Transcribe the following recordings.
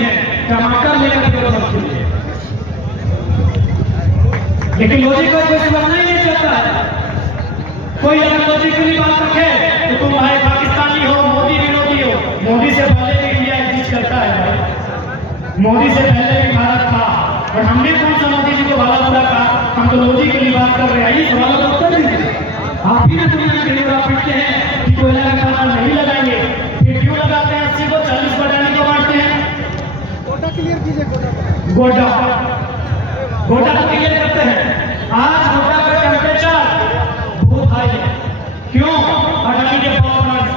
है, टमाटर लेकर के मत कीजिए। लेकिन लॉजिक को कोई समझना ही नहीं चाहता है। कोई अगर लॉजिकली बात रखे तो तुम भाई पाकिस्तानी हो, मोदी विरोधी हो। मोदी से पहले भी इंडिया एग्जिस्ट करता है भाई, मोदी से पहले भी भारत था, और हमने कौन सा मोदी जी को भला बुरा कहा? हम तो लॉजिकली बात कर रहे हैं। ये सवाल का उत्तर दीजिए। आप ही ना दुनिया में कई बार पूछते हैं कि कोयला का कानून नहीं लगाएंगे, फिर क्यों लगाते हैं? 80 को 40 बढ़ाने को बांटते हैं। गोटा क्लियर कीजिए, गोटा गोटा को क्लियर करते हैं। आज गोटा का टेम्परेचर बहुत हाई है। क्यों? अडानी के पावर प्लांट से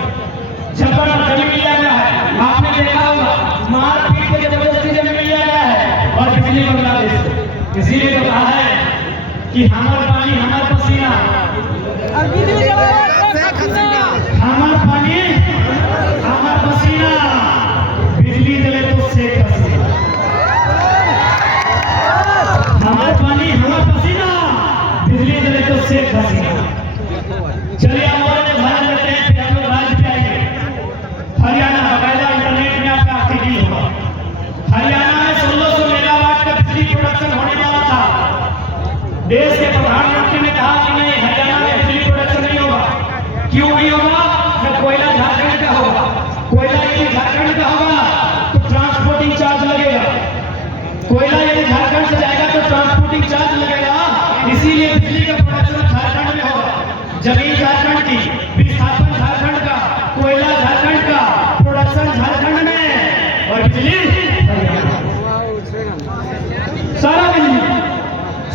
जबरन जमीन लिया गया है। आपने देखा होगा, मारपीट के जबरदस्ती जमीन लिया गया है और बिजली बांग्लादेश से। इसीलिए तो कहा है कि हमारा पानी हमारा पसीना, हमारा पानी हमारा पसीना, बिजली जले तो शेख हसीना। हमारा पानी हमारा पसीना, बिजली जले तो शेख हसीना। चलिए हम और ध्यान देते हैं, फिर हम लोग राज्य पे आएंगे। हरियाणा बकायदा इंटरनेट में आपका आर्टिकल होगा। हरियाणा में 1600 मेगावाट का बिजली प्रोडक्शन होने वाला था। देश के प्रधानमंत्री ने कहा कि नहीं, हरियाणा में बिजली प्रोडक्शन नहीं होगा। क्यों नहीं होगा? जब कोयला झारखंड का होगा, कोयला यदि झारखंड का होगा तो ट्रांसपोर्टिंग चार्ज लगेगा। कोयला यदि झारखंड से जाएगा तो ट्रांसपोर्टिंग चार्ज लगेगा। इसीलिए बिजली का प्रोडक्शन झारखंड में होगा। जमीन झारखंड की, विस्थापन झारखंड का, कोयला झारखंड का, प्रोडक्शन झारखंड में, और बिजली सारा बिजली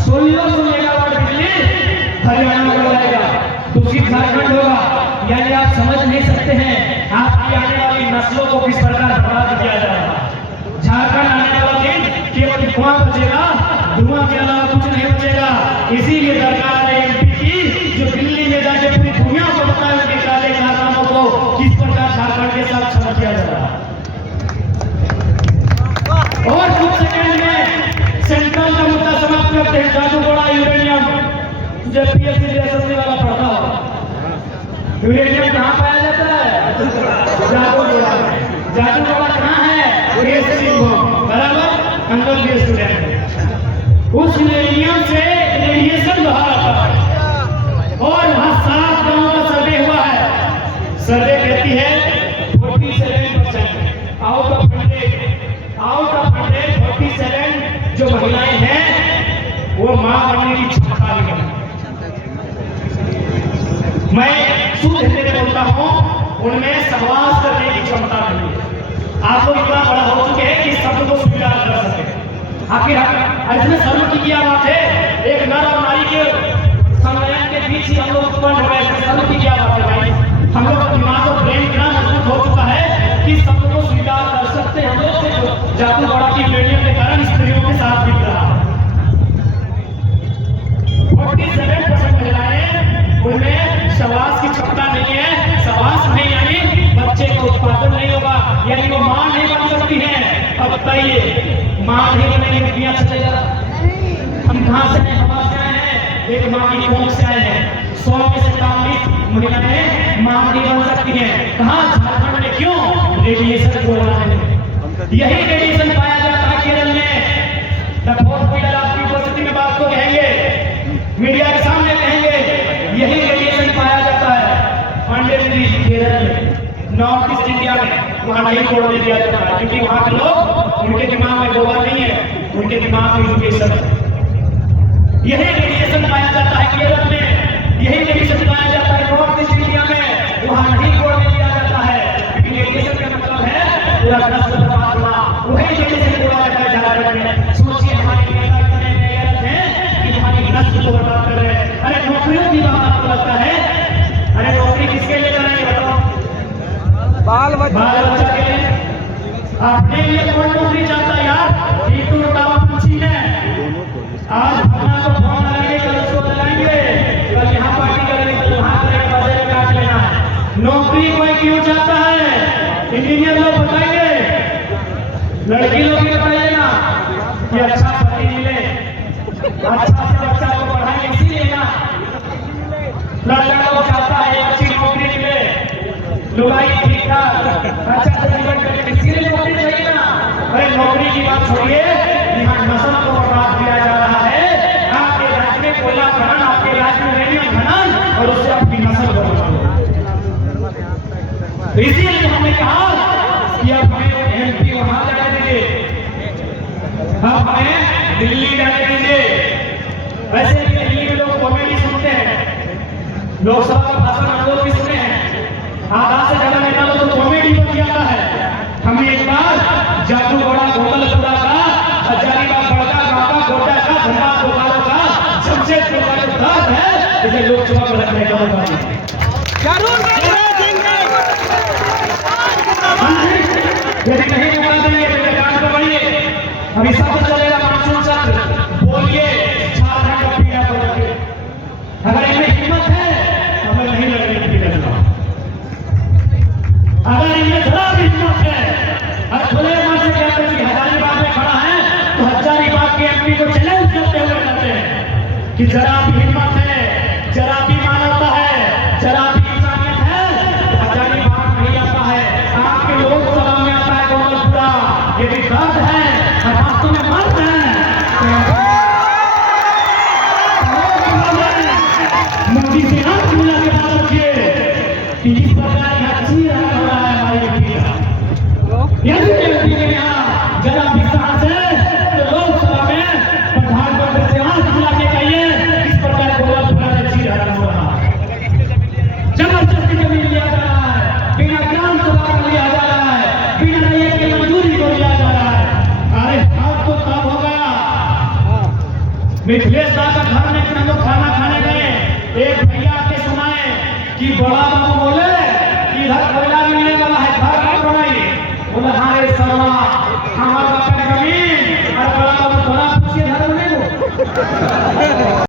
1600 मेगावाट बिजली हरियाणा में जाएगा, दूषित झारखंड होगा। यानी आप समझ नहीं सकते हैं आपकी आने वाली नस्लों को किस प्रकार बर्बाद किया जा रहा है। झारखंड आने वाला दिन केवल धुआं बचेगा, धुआं के अलावा कुछ नहीं बचेगा। इसीलिए दरकार है एमपी की, जो दिल्ली में जाके पूरी दुनिया को बताए उनके काले कारनामों को किस प्रकार झारखंड के साथ क्षमा किया जा रहा है। और कुछ सेकंड में सेंट्रल का मुद्दा समाप्त करते हैं। जादूगोड़ा यूरेनियम, जब पीएससी एसएससी वाला पढ़ता हो, यूरेनियम कहाँ पाया जाता है? जादूगोड़ा में। जादूगोड़ा कहाँ है? बराबर, अंदर के स्टूडेंट। उस यूरेनियम से रेडिएशन बाहर आता है, और वहां 7 गांवों का सर्वे हुआ है। सर्वे कहती है 47% आउट ऑफ 100 47 जो महिलाएं हैं वो मां बनने की क्षमता नहीं है। मैं शुद्ध हिंदी में बोलता हूं, उनमें सहवास करने की क्षमता नहीं है। आप लोग इतना बड़ा हो चुके हैं कि शब्द को स्वीकार कर सके। आखिर ऐसे शर्म की क्या बात है? एक नर और नारी के संलयन के बीच ही हम लोग उत्पन्न हो गए। शर्म की क्या बात है भाई? हम लोग का दिमाग और ब्रेन इतना मजबूत हो चुका है कि शब्द को स्वीकार कर सकते हैं। हम लोग से जादूगोड़ा की यूरेनियम के कारण स्त्रियों के साथ बिक रहा है। 47% महिलाएं, उनमें सहवास की क्षमता नहीं है। सहवास नहीं यानी बच्चे का उत्पादन नहीं होगा, यानी वो मां नहीं बन सकती है। अब बताइए, मां नहीं बनेगी तो दुनिया चलेगा? हम कहां से हैं? हवा से आए हैं, एक मां की कोख से आए हैं। 100 में से 40 महिलाएं मां नहीं बन सकती हैं। कहां? झारखंड में। क्यों? रेडिएशन हो रहा है। यही रेडिएशन पाया जाता है केरल में। द फोर्थ पिलर आपकी उपस्थिति में बात को कहेंगे, मीडिया के सामने कहेंगे, यही रेडिएशन पाया जाता है पांडेपुरी केरल में। नॉर्थ ईस्ट इंडिया में वहां नहीं छोड़ने दिया जाता है, क्योंकि वहां के लोग, उनके दिमाग में गोबर नहीं है, उनके दिमाग में एजुकेशन है। यही रेडिएशन पाया जाता है केरल में, यही रेडिएशन पाया जाता है नॉर्थ ईस्ट इंडिया में। वहां नहीं छोड़ने दिया जाता है, क्योंकि रेडिएशन का मतलब है पूरा नस्ल बर्बाद होना। वही रेडिएशन पूरा जाता है झारखंड में। सोचिए हमारे नेता इतने गलत हैं कि हमारी नस्ल को बर्बाद कर रहे हैं। अरे नौकरियों की बात आपको लगता है? अरे नौकरी किसके लिए करेंगे बताओ? बाल बच्चा के लिए। अपने लिए कौन नौकरी चाहता है यार? एक तो उड़ावा पंछी है। आज अपना को फोन लगाएंगे, कल उसको लगाएंगे, कल यहाँ पार्टी करेंगे, कल वहाँ करेंगे, बजे में काट लेना है। नौकरी कोई क्यों चाहता है? इंजीनियर लोग बताएंगे, लड़की लोग भी बताइएगा कि अच्छा पति मिले, अच्छा से बच्चा को पढ़ाएंगे। इसीलिए ना लड़का लोग चाहता है अच्छी नौकरी मिले, लुगाई ठीक ठाक, अच्छा से जीवन करें। इसीलिए नौकरी चाहिए ना। अरे और उससे अपनी नस्ल बनाओ। तो इसीलिए हमने कहा कि अब हमें एमपी वहां जाने दीजिए, अब हमें दिल्ली जाने दीजिए। वैसे भी दिल्ली में लोग कॉमेडी सुनते हैं, लोकसभा का भाषण हम लोग भी सुने हैं, आधा से ज्यादा नेता लोग तो कॉमेडी पर किया है। हमें एक बार जादूगोड़ा गोपालपुरा का, हजारीबाग बड़का गांव का, गोटा का, धनबाद बोकारो का, शमशेरपुर का जो दर्द है, इसे लोकसभा में रखने का मौका जरूर यदि नहीं जुड़ा देंगे तो काम तो बढ़िए। अभी सत्र चलेगा, मानसून सत्र, बोलिए झारखंड का पीड़ा बदलिए। अगर इनमें हिम्मत है तो हमें नहीं लगने की चुनाव, अगर इनमें जरा भी हिम्मत है और खुले मन से कहते हैं कि हजारीबाग में खड़ा है तो हजारीबाग के एमपी को चैलेंज करते हुए कहते हैं कि जरा भी हिम्मत है, जरा भी मानवता है, जरा भी इंसानियत है तो हजारीबाग नहीं आता है, आपके लोकसभा में आता है गोपालपुरा। यदि दर्द है और वास्तव में मर्द है मोदी से हाथ मिला के बात रखिए कि इस प्रकार की अच्छी हो रहा है हमारी पीड़ा। यदि व्यक्ति ने यहाँ जरा भी साहस है तो लोकसभा में प्रधानमंत्री से हाथ मिला के कहिए इस प्रकार गोपालपुरा में अच्छी हो रहा है, जबरदस्ती जमीन लिया जा रहा है, बिना ग्राम सभा का लिया जा रहा है, बिना एक की मंजूरी को लिया जा रहा है। अरे अब तो तब होगा। मिथिलेश दा का घर में हम लोग खाना खाने गए, एक भैया के सुनाए कि बड़ा बाबू बोले कि इधर कोयला मिलने वाला है, घर कब बनाइए? बोले हाँ रे सरवा, हमारा बाप का जमीन और बड़ा बाबू बड़ा पूछिए घर बने वो